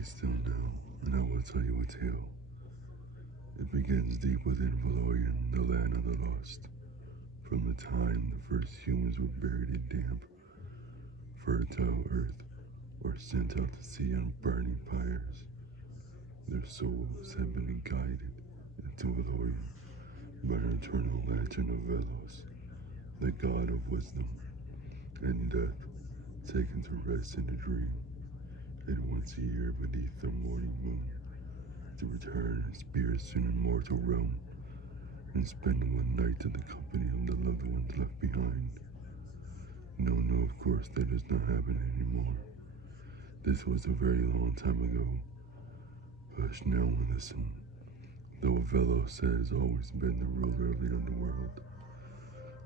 Be still now, and I will tell you a tale. It begins deep within Valorian, the land of the lost. From the time the first humans were buried in damp, fertile earth, or sent out to sea on burning pyres, their souls have been guided into Valorian by an eternal lantern of Velos, the god of wisdom and death, taken to rest in a dream, and once a year beneath the morning moon, to return in spirits to an immortal realm, and spend one night in the company of the loved ones left behind. No, no, of course, that does not happen anymore. This was a very long time ago. Hush now and listen. Though Velos has always been the ruler of the underworld,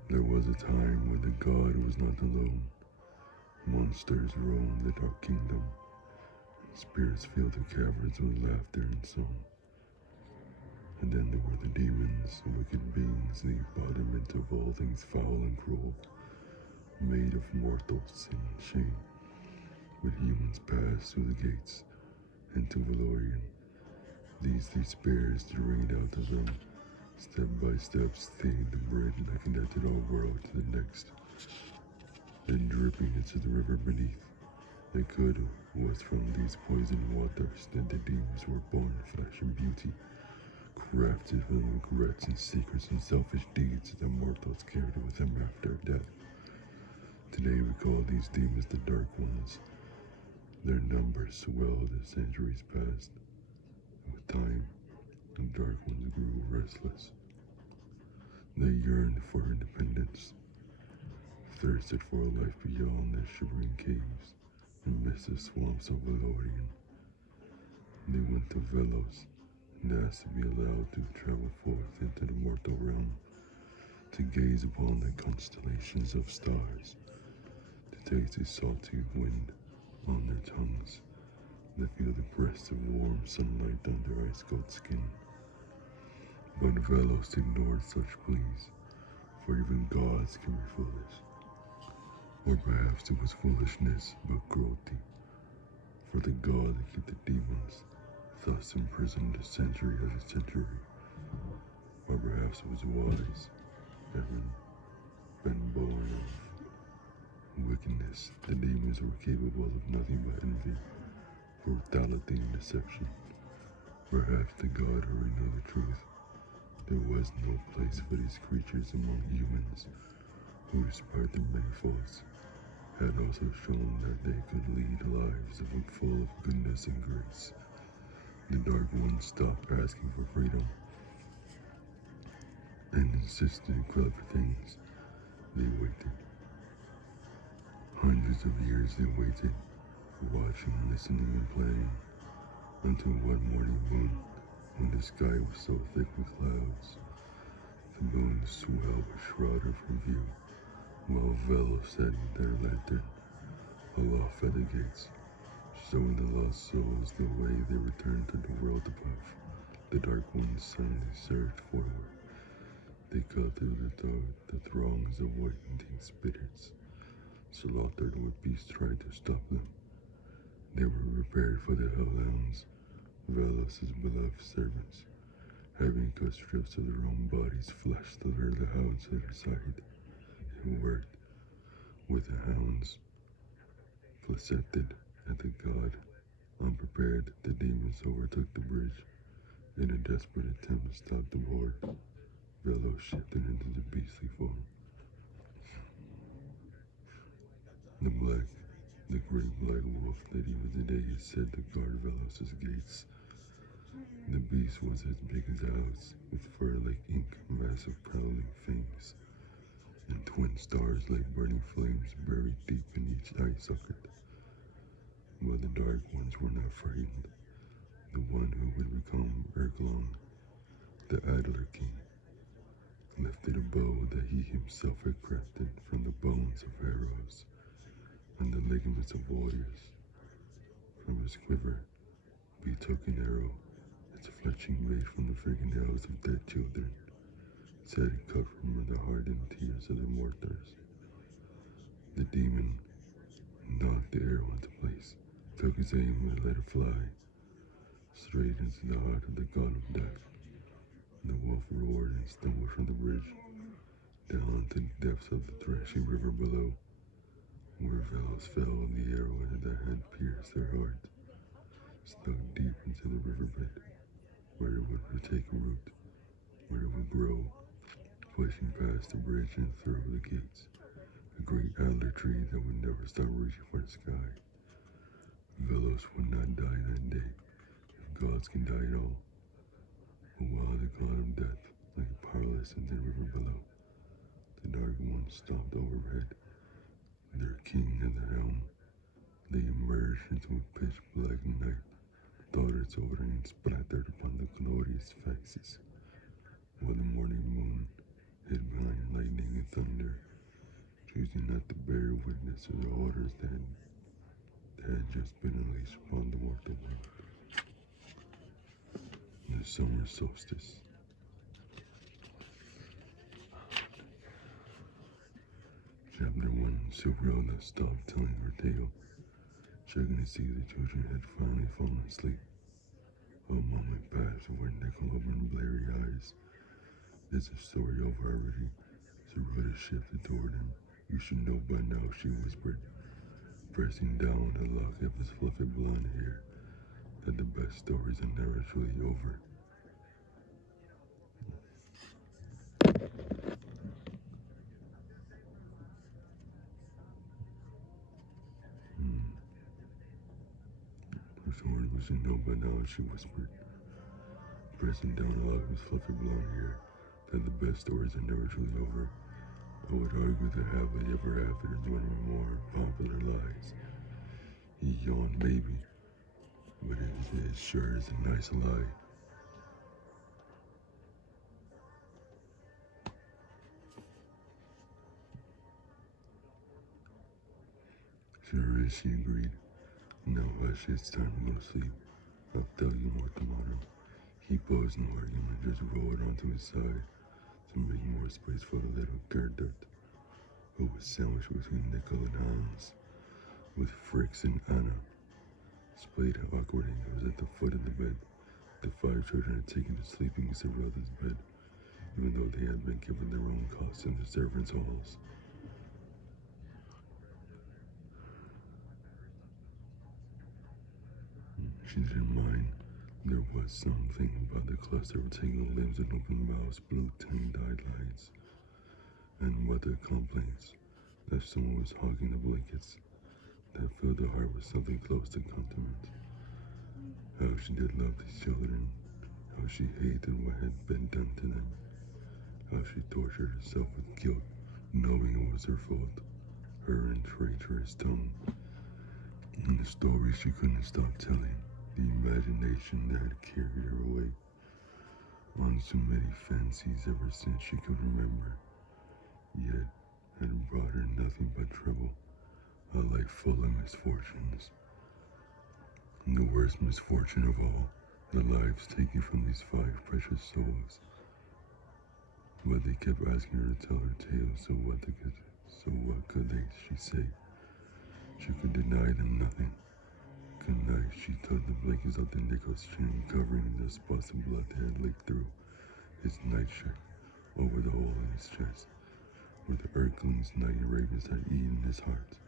there was a time when the god was not alone. Monsters roamed the dark kingdom. Spirits filled the caverns with laughter and song. And then there were the demons, wicked beings, the embodiment of all things foul and cruel, made of mortal sin and shame. When humans passed through the gates into Valorian, these spirits drained out of them, step by step, staying the bridge that connected our world to the next, then dripping into the river beneath. It was from these poisoned waters that the demons were born in flesh and beauty, crafted from regrets and secrets and selfish deeds that mortals carried with them after death. Today we call these demons the Dark Ones. Their numbers swelled as centuries passed. With time, the Dark Ones grew restless. They yearned for independence, thirsted for a life beyond their shivering caves and misty swamps of Valorian. They went to Velos and asked to be allowed to travel forth into the mortal realm, to gaze upon the constellations of stars, to taste the salty wind on their tongues, to feel the breaths of warm sunlight on their ice-cold skin. But Velos ignored such pleas, for even gods can be foolish. Or perhaps it was foolishness, but cruelty. For the god that kept the demons, thus imprisoned a century as a century. Or perhaps it was wise, having been born of wickedness. The demons were capable of nothing but envy, brutality, and deception. Perhaps the god already knew the truth. There was no place for these creatures among humans, who, despite their many faults, had also shown that they could lead lives full of goodness and grace. The Dark Ones stopped asking for freedom and insisted in clever things. They waited. Hundreds of years they waited, watching, listening, and planning, until one morning moon, when the sky was so thick with clouds, the moon swelled a shroud from view, while Velos sat with their lantern aloft at the gates, showing the lost souls the way they returned to the world above. The Dark Ones suddenly surged forward. They cut through the throngs of waiting spirits, slaughtered what beasts tried to stop them. They were prepared for the Hellhounds, Velos' beloved servants, having cut strips of their own bodies' flesh to lure the hounds to their side. It worked. With the hounds placed at the god, unprepared, the demons overtook the bridge. In a desperate attempt to stop the horde, Velos shifted into the beastly form. The great black wolf that even today is said to guard Velos' gates. The beast was as big as a house, with fur like ink, massive prowling fangs, and twin stars like burning flames buried deep in each eye socket. But the Dark Ones were not frightened. The one who would become Erglon, the Adler King, lifted a bow that he himself had crafted from the bones of arrows and the ligaments of warriors. From his quiver, he took an arrow, its fletching made from the fingernails of dead children, its head cut from the hardened tears of the mortars. The demon knocked the arrow into place, took his aim and let it fly. straight into the heart of the god of death. The wolf roared and stumbled from the bridge, down to the depths of the thrashing river below, where Velos fell and the arrow into the head pierced their heart, stuck deep into the riverbed, where it would take root, where it would grow, pushing past the bridge and through the gates, a great alder tree that would never stop reaching for the sky. Velos would not die that day, if gods can die at all. But while the god of death lay powerless in the river below, the Dark One stomped overhead, their king at the helm. They emerged into a pitch-black night, thought its ordering splattered upon the glorious faces, while the morning moon hid behind lightning and thunder, choosing not to bear witness to the orders that had just been unleashed upon the mortal world. The summer solstice. Chapter 1. Silverella stopped telling her tale, checking to see the children had finally fallen asleep. A moment passed where Nickel opened blurry eyes. Is the story over already? Zorota shifted toward him. You should know by now, she whispered, pressing down a lock of his fluffy blonde hair, that the best stories are never truly over. The story you should know by now, she whispered, pressing down a lock of his fluffy blonde hair, that the best stories are never truly over. I would argue that happily ever after is one of the more popular lies. He yawned, maybe, but it sure is a nice lie. Sure is, she agreed. Now hush, it's time to go to sleep. I'll tell you more tomorrow. He paused no argument, just rolled onto his side to make more space for the little Gerdert, who was sandwiched between Nickel and Hans, with Fricks and Anna. Splayed awkwardly, it was at the foot of the bed. The 5 children had taken to sleeping in Zorela's bed, even though they had been given their own cots in the servants' halls. She didn't mind. There was something about the cluster of tangled limbs and open mouths, blue tongue-dyed lights, and mother complaints that someone was hogging the blankets that filled her heart with something close to compliment. How she did love these children, how she hated what had been done to them, how she tortured herself with guilt, knowing it was her fault, her and traitorous tongue. And the stories she couldn't stop telling, the imagination that had carried her away on so many fancies ever since she could remember, yet had brought her nothing but trouble, a life full of misfortunes. And the worst misfortune of all, the lives taken from these 5 precious souls. But they kept asking her to tell her tale, so what could they, she say? She could deny them nothing. Good night, she tugged the blankets up the Nickel's chin, covering the spots of blood that had leaked through his nightshirt, over the hole in his chest, where the Earthling's night ravens had eaten his heart.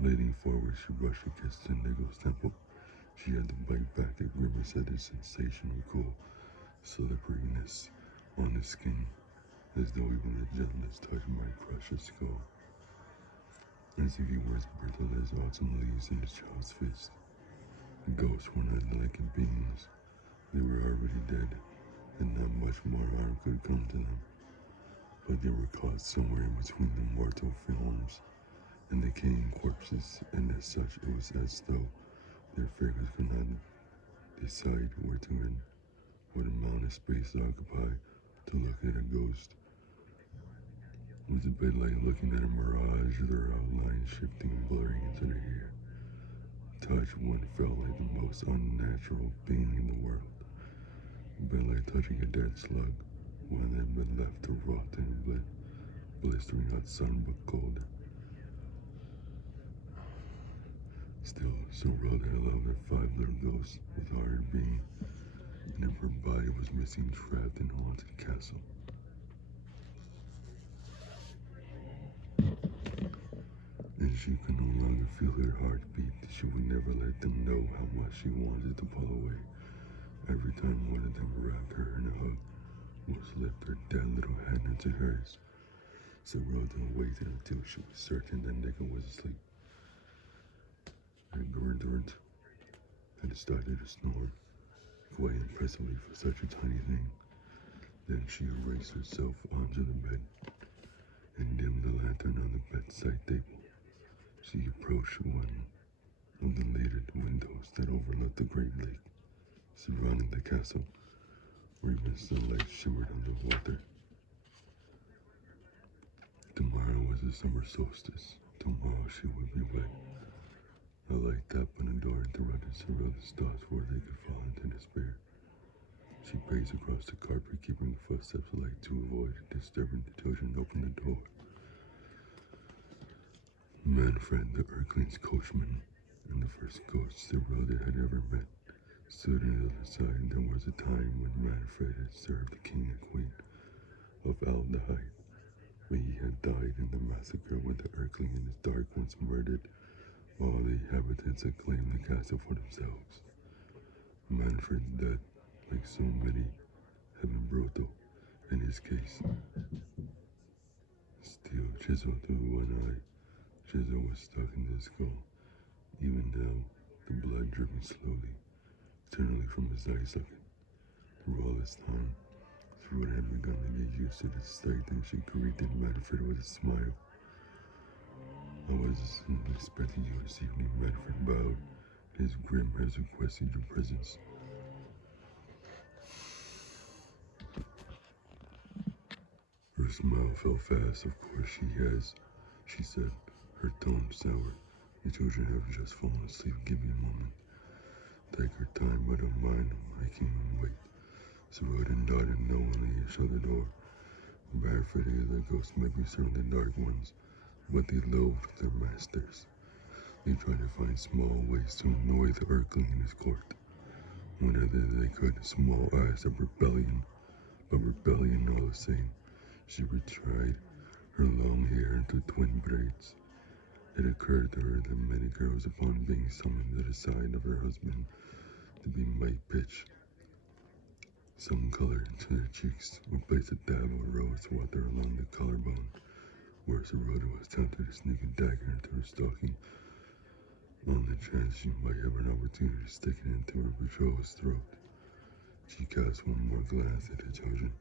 Leaning forward, she brushed a kiss to Nickel's temple. She had to bite back a grimace at his sensational cool slipperiness on his skin, as though even the gentlest touch might crush his skull. As if he were as brittle as autumn leaves in his child's fist. The ghosts were not delicate beings. They were already dead, and not much more harm could come to them. But they were caught somewhere in between the mortal films and decaying corpses, and as such it was as though their figures could not decide where to end, what amount of space to occupy to look at a ghost. It was a bit like looking at a mirage, their outlines shifting and blurring into the air. Touch one felt like the most unnatural being in the world. A bit like touching a dead slug, one that had been left to rot in blistering hot sun but cold. Still, Sorrel had allowed her 5 little ghosts with iron being, and if her body was missing, trapped in a haunted castle. And she could no longer feel her heartbeat. She would never let them know how much she wanted to pull away. Every time one of them wrapped her in a hug or slipped her dead little hand into hers, Zerelda waited until she was certain that Nika was asleep. And Gurndurant had started to snore, quite impressively for such a tiny thing. Then she erased herself onto the bed and dimmed the lantern on the bedside table. She approached one of the lighted windows that overlooked the great lake surrounding the castle, where even sunlight shimmered on the water. Tomorrow was the summer solstice. Tomorrow she would be wed. A light tap on the door interrupted Sorrel's thoughts before they could fall into despair. She paced across the carpet, keeping the footsteps light to avoid disturbing the children opened the door. Manfred, the Erkling's coachman, and the first ghost Sorrel had ever met, stood on the other side. There was a time when Manfred had served the king and queen of Aldahide, when he had died in the massacre when the Erkling and his Dark Ones murdered all the inhabitants had claimed the castle for themselves. Manfred's death, like so many, had been brutal. In his case, steel chiseled through one eye. Chisel was stuck in the skull. Even now, the blood dripping slowly, eternally from his eye socket. Through all this time, Throat had begun to get used to the sight, and she greeted Manfred with a smile. I wasn't expecting you this evening, Manfred bowed. His grim has requested your presence. Her smile fell fast. Of course she has, she said, her tone sour. The children have just fallen asleep. Give me a moment. Take her time, but don't mind making them wait. Sorrel nodded knowingly and shut the door. Manfred and the ghosts might be serving the Dark Ones, but they loathed their masters. They tried to find small ways to annoy the Erkling in his court. Whenever they could, small acts of rebellion, but rebellion all the same. She retied her long hair into twin braids. It occurred to her that many girls, upon being summoned to the side of her husband to be might pitch some color into their cheeks, or place a dab of rose water along the collarbone, whereas Rhoda was tempted to sneak a dagger into her stocking, on the chance she might have an opportunity to stick it into her betrothed's throat. She cast one more glance at the children,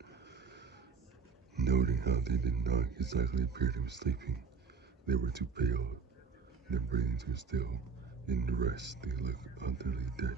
noting how they did not exactly appear to be sleeping. They were too pale, their breathing too still. In the rest, they looked utterly dead.